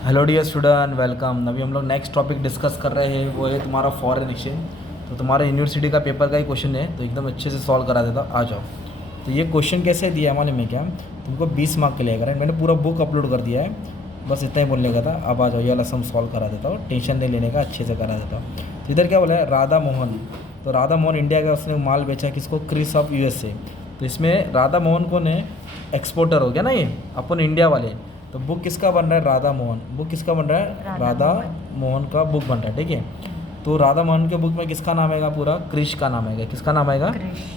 Hello dear student, welcome. अभी हम लोग नेक्स्ट टॉपिक डिस्कस कर रहे हैं, वो है तुम्हारा फॉरेन एक्सचेंज। तो तुम्हारा यूनिवर्सिटी का पेपर का ही क्वेश्चन है, तो एकदम अच्छे से सॉल्व करा देता, आ जाओ। तो ये क्वेश्चन कैसे दिया है मालूम है क्या? तुमको 20 मार्क के लिए राइट। मैंने पूरा बुक अपलोड कर दिया है, बस इतना ही बोलने का था। अब आ जाओ, ये वाला सम सॉल्व करा देता हूँ, टेंशन नहीं लेने का, अच्छे से करा देता हूँ। तो इधर क्या बोला है, राधा मोहन। तो राधा मोहन इंडिया का, उसने माल बेचा किसको? Chris of USA. तो इसमें राधा मोहन कौन है? एक्सपोर्टर हो गया ना ये, अपन इंडिया वाले। तो बुक किसका बन रहा है? राधा मोहन। बुक किसका बन रहा है? राधा मोहन का बुक बन रहा है, ठीक है। तो राधा मोहन के बुक में किसका नाम आएगा? पूरा क्रिश का नाम आएगा। किसका नाम आएगा?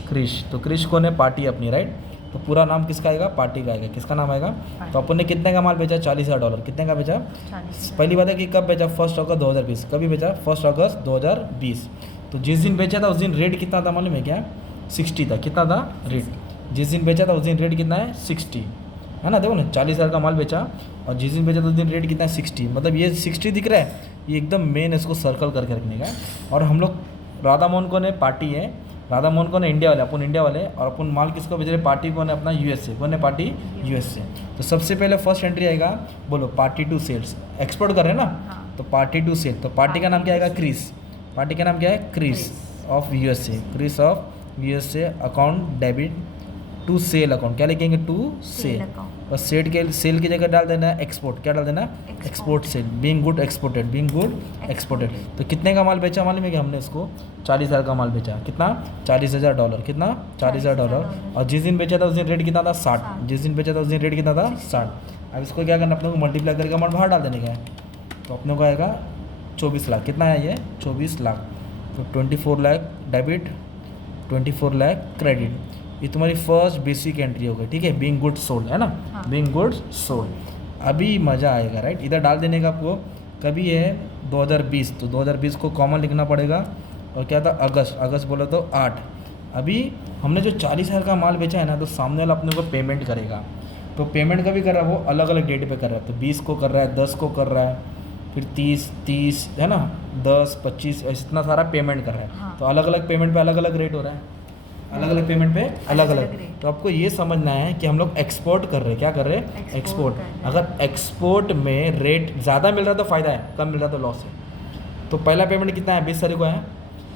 क्रिश। तो क्रिश कौन है? पार्टी अपनी, राइट। तो पूरा नाम किसका आएगा? पार्टी का आएगा। किसका नाम आएगा? तो अपन ने कितने का माल बेचा? $40,000। कितने का बेचा? पहली बात है कि कब बेचा? 1 अगस्त 2020। कभी बेचा? 1 अगस्त 2020। तो जिस दिन बेचा था उस दिन रेट कितना था मालूम है क्या? 60 था। कितना था रेट? जिस दिन बेचा था उस दिन रेट कितना है? 60 है ना। देखो ना, 40,000 का माल बेचा और जिस दिन बेचा तो उस दिन रेट कितना है? 60। मतलब ये 60 दिख रहा है, ये एकदम मेन, इसको सर्कल करके रखने का है। और हम लोग राधा मोहन कौन है? पार्टी है। राधा मोहन कौन है? इंडिया वाले, अपन इंडिया वाले। और अपन माल किसको बेच रहे? पार्टी कौन है? अपना यूएसए। कौन है? Party USA. तो सबसे पहले फर्स्ट एंट्री आएगा, बोलो, पार्टी टू सेल्स। एक्सपोर्ट कर रहे हैं ना, तो पार्टी टू सेल। तो पार्टी का नाम क्या आएगा? क्रिस। पार्टी का नाम क्या है? Chris of USA. Chris of USA account debit to sale account. क्या लिखेंगे? To cell. और सेल की जगह डाल देना एक्सपोर्ट। क्या डाल देना? Export cell. Being good exported. Being good exported. तो कितने का माल बेचा मालूम है कि हमने उसको? 40,000 का माल बेचा। कितना? $40,000। कितना? $40,000। और जिस दिन बेचा था उस दिन रेट कितना था? 60। जिस दिन बेचा था उस दिन रेट कितना था? 60। अब इसको क्या करना, अपने को मल्टीप्लाई करके अमाउंट बाहर डाल देने का है। तो अपने को आएगा 24 लाख। कितना है ये? 24 लाख। तो 24 लाख डेबिट, 24 लाख क्रेडिट। ये तुम्हारी फर्स्ट बेसिक एंट्री हो गई, ठीक है। बीइंग गुड सोल्ड है ना, बीइंग गुड सोल्ड। अभी मज़ा आएगा, राइट। इधर डाल देने का आपको। कभी है 2020, तो 2020 को कॉमन लिखना पड़ेगा। और क्या था? अगस्त। अगस्त बोलो तो 8। अभी हमने जो 40,000 का माल बेचा है ना, तो सामने वाला अपने को पेमेंट करेगा। तो पेमेंट कभी कर रहा है वो अलग अलग डेट पे कर रहा है। तो 20 को कर रहा है, 10 को कर रहा है, फिर 30 है ना, 10, 25, इतना सारा पेमेंट कर रहा है। तो अलग अलग पेमेंट पे अलग अलग रेट हो रहा है, अलग अलग पेमेंट पे अलग अलग। तो आपको ये समझना है कि हम लोग एक्सपोर्ट कर रहे हैं। क्या कर रहे हैं? एक्सपोर्ट। अगर एक्सपोर्ट में रेट ज़्यादा मिल रहा है तो फ़ायदा है, कम मिल रहा है तो लॉस है। तो पहला पेमेंट कितना है? 20 तारीख को आया।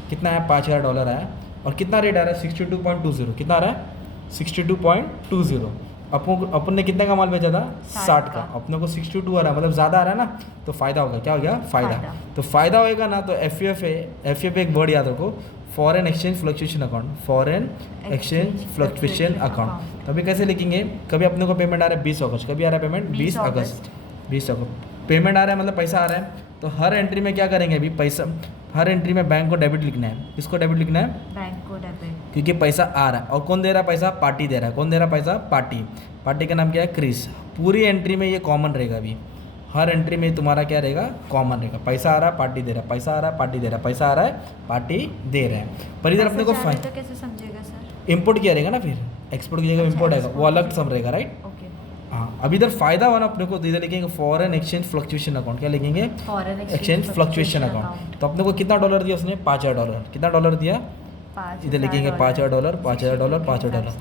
कितना है? $5,000 आया। और कितना रेट आ रहा है? 62.20। कितना आ रहा है? 62.20। अपन ने कितने का माल बेचा था? 60 का। अपने को 62 आ रहा है, मतलब ज़्यादा आ रहा है ना, तो फ़ायदा होगा। क्या हो गया? फ़ायदा। तो फ़ायदा होएगा ना, तो एफ एक वर्ड याद रखो, foreign exchange fluctuation account. Foreign exchange fluctuation account. तो अभी कैसे लिखेंगे? कभी अपने को पेमेंट आ रहा है 20 अगस्त। कभी आ रहा है पेमेंट? 20 अगस्त। 20 अगस्त पेमेंट आ रहा है, मतलब पैसा आ रहा है। तो हर एंट्री में क्या करेंगे? अभी पैसा, हर एंट्री में बैंक को डेबिट लिखना है। किसको डेबिट लिखना है? बैंक को डेबिट। क्योंकि पैसा आ रहा है। और कौन दे रहा है पैसा? पार्टी दे रहा है। कौन दे रहा है पैसा? पार्टी। पार्टी का नाम क्या है? क्रिस। पूरी एंट्री में ये कॉमन रहेगा। अभी हर एंट्री में तुम्हारा क्या रहेगा? कॉमन रहेगा। पैसा आ रहा है, पार्टी दे रहा है। पैसा आ रहा है, पार्टी दे रहा है। पैसा आ रहा है, पार्टी दे रहा है। पर इधर अपने को तो कैसे समझेगा सर? इम्पोर्ट किया रहेगा ना, फिर एक्सपोर्ट की जगह इम्पोर्ट आएगा, वो अलग सम रहेगा, राइट। ओके। हाँ, अभी इधर फायदा हुआ ना अपने को, तो इधर लिखेंगे फॉरेन एक्सचेंज फ्लक्चुएशन अकाउंट। क्या लिखेंगे? Foreign exchange fluctuation account. तो अपने को कितना डॉलर दिया उसने? $5,000। कितना डॉलर दिया? इधर लिखेंगे $5,000, $5,000, $5,000।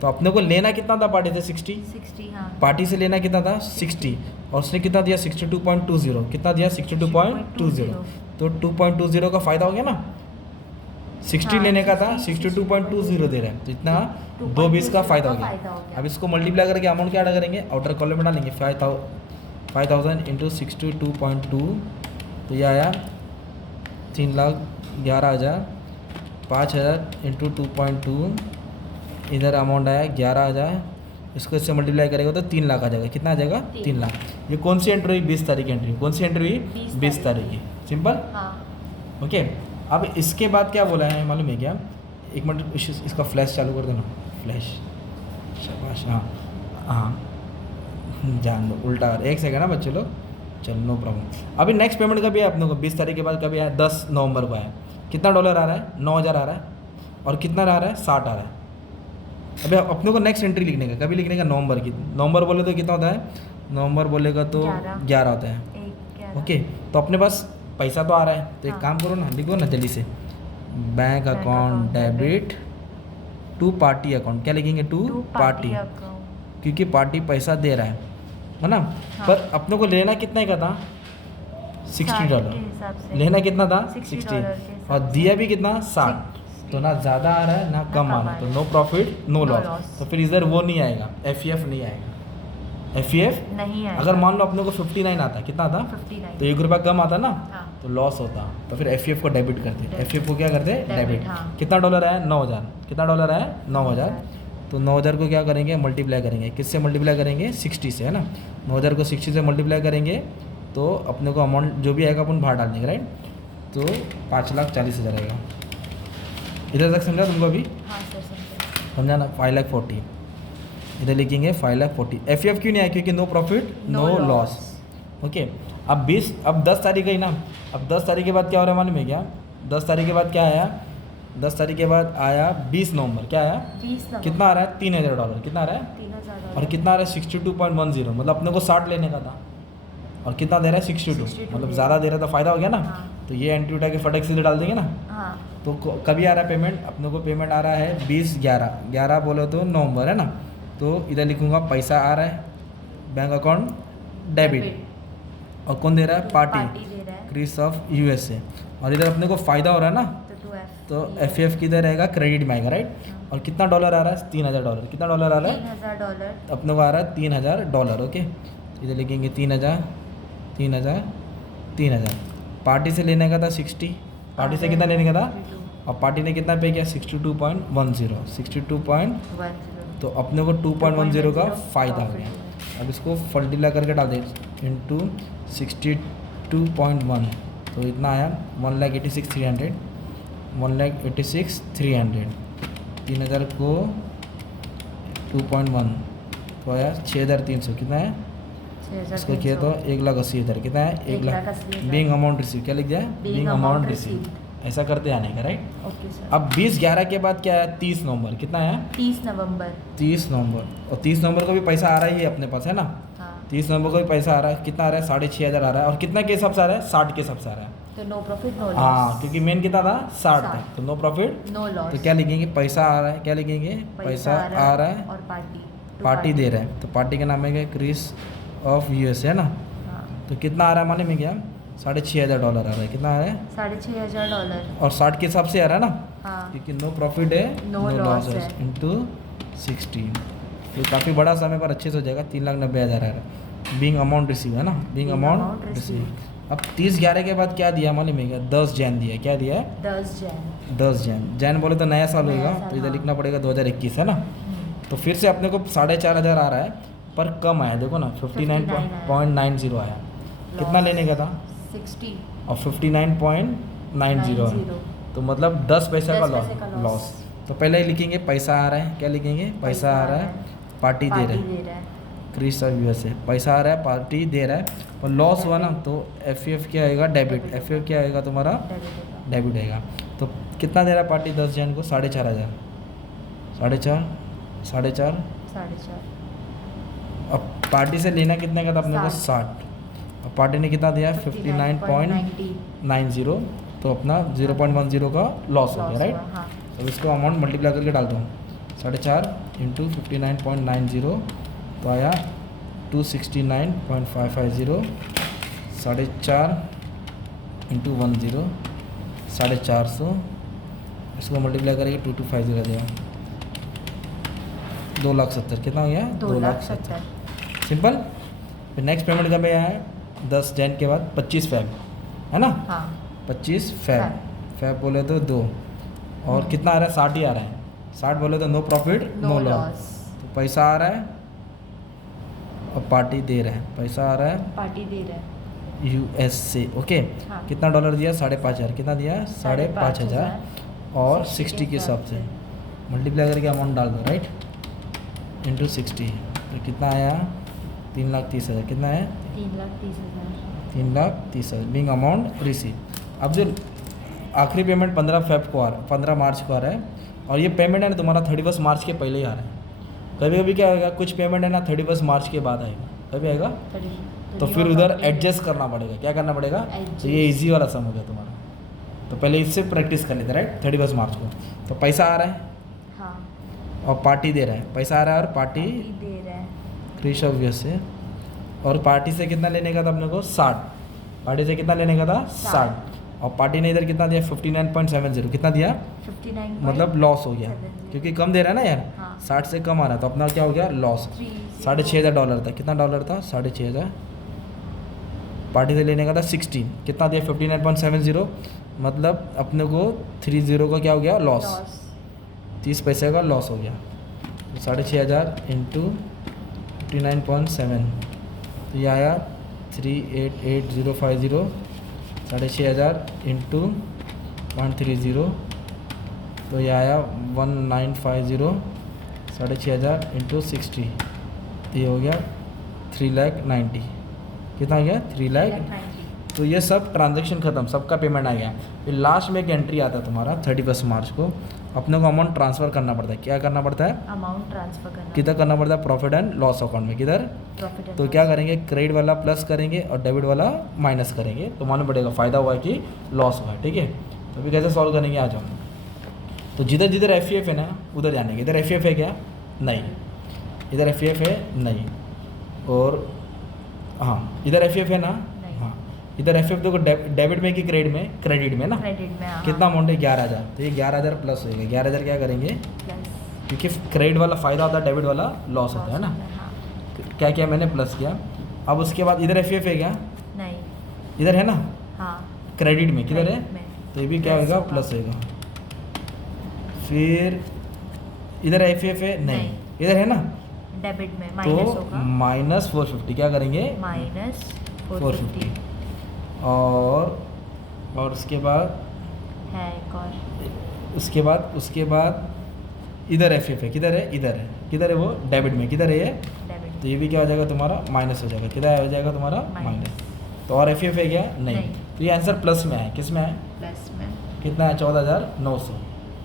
तो अपने को लेना कितना था पार्टी से? 60। 60, हाँ। पार्टी से लेना कितना था? 60। और उसने कितना दिया? 62.20। कितना दिया? 62.20। तो 2.20 का फ़ायदा हो गया ना। 60 लेने का था, 62.20 दे रहे हैं, तो इतना 220 का फ़ायदा हो गया। अब इसको मल्टीप्लाई करके अमाउंट क्या ऐड करेंगे? आउटर कॉलम में डालेंगे। 5,000 इंटू 62.2, तो ये आया 3,11,000। 5,000 इंटू 2.2, इधर अमाउंट आया 11,000। इसको इससे मल्टीप्लाई करेगा तो 3 लाख आ जाएगा। कितना आ जाएगा? 3 लाख। ये कौन सी एंट्री हुई? 20 तारीख की एंट्री। कौन सी एंट्री हुई? 20 तारीख की। सिंपल। ओके। अब इसके बाद क्या बोला है मालूम है क्या? एक मिनट, इसका फ्लैश चालू कर देना। फ्लैश, शाबाश। हाँ हाँ, जान दो, उल्टा एक सेकंड ना बच्चे लोग। चलो, नो प्रॉब्लम। अभी नेक्स्ट पेमेंट कभी है अपने को? 20 तारीख के बाद कभी आया? 10 नवंबर को आया। कितना डॉलर आ रहा है? 9,000 आ रहा है। और कितना आ रहा है? 60 आ रहा है। अभी अपने को नेक्स्ट एंट्री लिखने का, कभी लिखने का? नवंबर की। नवंबर बोले तो कितना होता है? नवंबर बोलेगा तो 11 होता है। ओके। तो अपने पास पैसा तो आ रहा है, तो एक काम करो ना, लिखो ना जल्दी से, bank account debit to party account. क्या लिखेंगे? टू पार्टी, क्योंकि पार्टी पैसा दे रहा है। है ना। हाँ। पर अपने को लेना कितने का था, $60। के हिसाब से लेना कितना था, $60 60, के हिसाब और से। दिया भी कितना, 60। तो ना ज़्यादा आ रहा है ना कम आ रहा है, तो no profit no No loss. loss। तो फिर इधर वो नहीं आएगा, FEF नहीं आएगा। FEF नहीं है। अगर मान लो अपने को 59 आता, कितना आता, 59 तो 1 रुपया कम आता ना, हाँ। तो लॉस होता। तो फिर FEF को डेबिट करते, Debit। FEF को क्या करते, डेबिट। हाँ। कितना डॉलर है, 9000। कितना डॉलर है, 9000। तो 9000 को क्या करेंगे, मल्टीप्लाई करेंगे, किससे मल्टीप्लाई करेंगे, 60 से, है ना। 9000 को 60 से मल्टीप्लाई करेंगे तो अपने को अमाउंट जो भी आएगा अपन बाहर डाल देंगे, राइट। तो 5,40,000 आएगा। इधर तक समझा तुमको अभी, हाँ सर समझा। समझा ना। 5,40,000 इधर लिखेंगे, 5,40,000। FEF क्यों नहीं आया, क्योंकि no profit no No loss. loss। Okay. अब 10 तारीख गई ना, अब 10 तारीख के बाद क्या हो रहा है मालूम है क्या, 10 तारीख के बाद क्या आया, 10 तारीख के बाद आया 20 नवंबर, क्या आया, 20 नवंबर। कितना आ रहा है, $3,000। कितना आ रहा है, 3,000 और कितना आ रहा है, 62.10। मतलब अपने को 60 लेने का था, और कितना दे रहा है, 62। 62 मतलब दे ज़्यादा दे रहा है तो फ़ायदा हो गया ना। हाँ। तो ये एंट्री उठा के फटक सीधे डाल देंगे ना। हाँ। तो कभी आ रहा है पेमेंट, अपने को पेमेंट आ रहा है 20/11 बोलो तो नवंबर, है ना। तो इधर लिखूँगा पैसा आ रहा है, बैंक अकाउंट डेबिट, और कौन दे रहा है, पार्टी दे रहा है क्रिस ऑफ USA। और इधर अपने को फ़ायदा हो रहा है ना, तो तो FEF किधर रहेगा, क्रेडिट में आएगा, राइट। और कितना डॉलर आ रहा है, $3,000। कितना डॉलर आ रहा है, $3,000। तो अपने को आ रहा है $3,000। ओके। इधर लिखेंगे 3,000 3,000 3,000। पार्टी से लेने का था 60, पार्टी से कितना लेने का था, और पार्टी ने कितना पे किया, 62.10 62. तो अपने को 2.10 का फ़ायदा हो गया। अब इसको मल्टीप्लाई करके डाल दें इंटू 62.1, तो इतना आया 1,86,300 1,86,300। 3,000 को 2.1 तो आया 6,300। कितना है, इसको किया तो 1,80,000। कितना है, 1,00,000। बीइंग अमाउंट रिसीव क्या लिख दिया, बीइंग अमाउंट रिसीव। ऐसा करते आने का, राइट। Okay sir. अब 20/11 के बाद क्या है, 30 नवंबर। कितना है, 30 नवंबर। 30 नवंबर। और 30 नवंबर को भी पैसा आ रहा ही है अपने पास, है ना। हाँ। 30 नवंबर को भी पैसा आ रहा है, कितना आ रहा है, 6,500 आ रहा है। और कितना के हिसाब से आ रहा है, 60 के हिसाब से आ रहा है। तो नो प्रॉफिट नो लॉस। हाँ, क्योंकि मेन कितना था, 60 था, 60। तो नो प्रॉफिट। No loss. तो क्या लिखेंगे, पैसा आ रहा है, क्या लिखेंगे, पैसा आ रहा है, और पार्टी दे रहा है। तो पार्टी का नाम है क्रिस ऑफ USA, है ना। हाँ। तो कितना आ रहा है माने में क्या, $6,500 आ रहा है। कितना आ रहा है, $6,500। और 60 के हिसाब से आ रहा है ना, हाँ। क्योंकि नो प्रॉफिट है No loss है। इंटू 60। तो काफ़ी बड़ा समय पर अच्छे से हो जाएगा, 3,90,000 आ रहा है। बीइंग अमाउंट रिसीव, है ना, being Being amount amount receive. received। अब 30/11 के बाद क्या दिया मालूम है क्या, 10 जैन दिया। क्या दिया है, 10 जैन। 10 जैन बोले तो नया साल नया होगा, साल, तो इधर हाँ। लिखना पड़ेगा 2021, है ना। तो फिर से अपने को 4,500 आ रहा है, पर कम आया, देखो ना 59.90 आया। कितना लेने का था, 60 और 59.90 है। तो मतलब 10 पैसे का 10 पैसे का लॉस। लॉस। तो पहले ही लिखेंगे पैसा आ रहा है, क्या लिखेंगे, पैसा आ रहा है, पार्टी दे रहा है, क्रिस ऑफ USA। पैसा आ रहा है, पार्टी दे रहा है, और लॉस हुआ ना, तो FEF क्या आएगा, डेबिट। FEF क्या आएगा तुम्हारा, डेबिट आएगा। तो कितना दे रहा है पार्टी 10 जन को, 4,500। 4,500 अब पार्टी से लेना कितने का था अपने को, 60। और पार्टी ने कितना दिया, 59.90। तो अपना 0.10 का लॉस हो गया, राइट। हाँ। तो इसको अमाउंट मल्टीप्लाई करके डाल दो, 4,500 इंटू 59.90, तो आया 269.550। 4.5 इंटू 10 450। इसको मल्टीप्लाई करके 2250 दिया, 2,70,000। कितना हो गया, 2,70,000। सिंपल। फिर नेक्स्ट पेमेंट कब आया है, 10 जैन के बाद 25 फेब, है ना। हाँ। 25 फेब बोले तो 2, और कितना आ रहा है, 60 ही आ रहा है। 60 बोले तो नो प्रॉफिट नो लॉस। तो पैसा आ रहा है और पार्टी दे रहा है, पैसा आ रहा है, पार्टी दे रहा है USA। ओके। हाँ। कितना डॉलर दिया, 5,500। कितना दिया, 5,500, और 60 के हिसाब से मल्टीप्लाई करके अमाउंट डाल दो, राइट, इंटू 60। तो कितना आया, 3,30,000। कितना है, 3,30,000। 3,30,000 बीइंग अमाउंट रिसीव। अब जो आखिरी पेमेंट 15 मार्च को आ रहा है, और ये पेमेंट है ना तुम्हारा 31 मार्च के पहले ही आ रहा है। कभी कभी क्या आएगा, कुछ पेमेंट है ना 31 मार्च के बाद आएगा, कभी आएगा, तो फिर उधर एडजस्ट करना पड़ेगा। क्या करना पड़ेगा, तो ये इजी वाला सम हो गया तुम्हारा। तो पहले इससे प्रैक्टिस कर लेते, राइट, 31 मार्च को। तो पैसा आ रहा है, हाँ। और पार्टी दे रहा है, पैसा आ रहा है और पार्टी दे रहा है क्रिस ऑफ USA। और पार्टी से कितना लेने का था अपने को 60, पार्टी से कितना लेने का था 60, और पार्टी ने इधर कितना दिया 59.70, कितना दिया 59 मतलब लॉस हो गया क्योंकि कम दे रहा है ना यार, हाँ। 60 से कम आ रहा, तो अपना क्या हो गया लॉस। $6,500 था, कितना डॉलर था 6,500, पार्टी से लेने का था 16, कितना दिया 59.70, मतलब अपने को 30 का क्या हो गया लॉस, 30 पैसे का लॉस हो गया। तो 6,500 इंटू 59.7, तो ये आया 388,050, 6,500 इंटू 130, तो ये आया 1950, 6,500 इंटू 60, तो ये हो गया 3,90,000, कितना आ गया 3,90,000। तो ये सब ट्रांजैक्शन ख़त्म, सबका पेमेंट आ गया। फिर लास्ट में एक एंट्री आता है तुम्हारा 31 मार्च को, अपने को अमाउंट ट्रांसफ़र करना पड़ता है। क्या करना पड़ता है, अमाउंट ट्रांसफर करना, किधर करना पड़ता है, प्रॉफिट एंड लॉस अकाउंट में, किधर। प्रॉफिट तो क्या करेंगे, क्रेडिट वाला प्लस करेंगे और डेबिट वाला माइनस करेंगे, तो मालूम पड़ेगा फ़ायदा हुआ है कि लॉस हुआ है, ठीक है। तो अभी कैसे सॉल्व करेंगे, आ जाओ। तो जिधर जिधर एफ है ना उधर जाने के, इधर एफ है क्या, नहीं, इधर एफ है नहीं, और हाँ इधर एफ है ना, हाँ इधर एफ देखो डेबिट में कि क्रेडिट में, क्रेडिट में ना, क्रेडिट में, हाँ। कितना अमाउंट है 11,000, तो ये 11,000 प्लस होएगा, 11,000 क्या करेंगे, प्लस क्योंकि क्रेडिट वाला फ़ायदा होता है, डेबिट वाला लॉस होता है ना। हाँ। क्या किया मैंने, प्लस किया। अब उसके बाद इधर एफ है क्या, नहीं, इधर है ना हाँ क्रेडिट में, किधर है, क्रेडिट में, तो ये भी क्या होगा प्लस होएगा। फिर इधर एफ है नहीं, इधर है ना, डेबिट में माइनस तो होगा, -450 क्या करेंगे, -450 और उसके बाद है एक और, उसके बाद इधर एफ है, किधर है, इधर है, किधर है वो डेबिट में, किधर है ये, डेबिट तो ये भी क्या हो जाएगा तुम्हारा माइनस हो जाएगा, किधर हो जाएगा तुम्हारा माइनस। तो और एफ है क्या, नहीं, तो ये आंसर प्लस में है, किस में है, प्लस में, कितना है 14,900,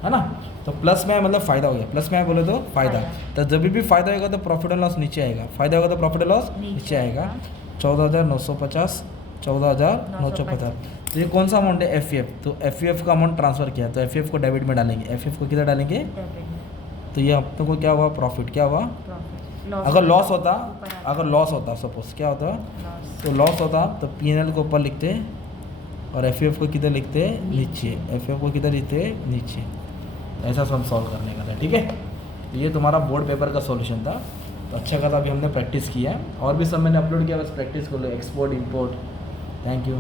है ना। तो प्लस में है मतलब फ़ायदा हो गया, प्लस में है बोले तो फ़ायदा। तो जब भी फ़ायदा होगा तो प्रॉफिट एंड लॉस नीचे आएगा, फ़ायदा होगा तो प्रॉफिट एंड लॉस नीचे आएगा। 14,950, 14,950, तो ये कौन सा अमाउंट है, एफ तो एफ का अमाउंट ट्रांसफ़र किया, तो एफ को डेबिट में डालेंगे, एफ को किधर डालेंगे, डेबिट में, तो ये अपने को क्या हुआ, प्रॉफिट, क्या हुआ, प्रॉफिट, अगर लॉस होता, ऊपर आता, अगर लॉस होता सपोज क्या होता, लॉस, तो लॉस होता तो P&L को ऊपर लिखते और एफ को किधर लिखते, नीचे, एफ को किधर लिखते, नीचे। ऐसा सब सॉल्व करने का था, ठीक है। तो ये तुम्हारा बोर्ड पेपर का सॉल्यूशन था। तो अच्छा खासा अभी हमने प्रैक्टिस किया है, और भी सब मैंने अपलोड किया, बस प्रैक्टिस कर लो, एक्सपोर्ट इंपोर्ट। Thank you.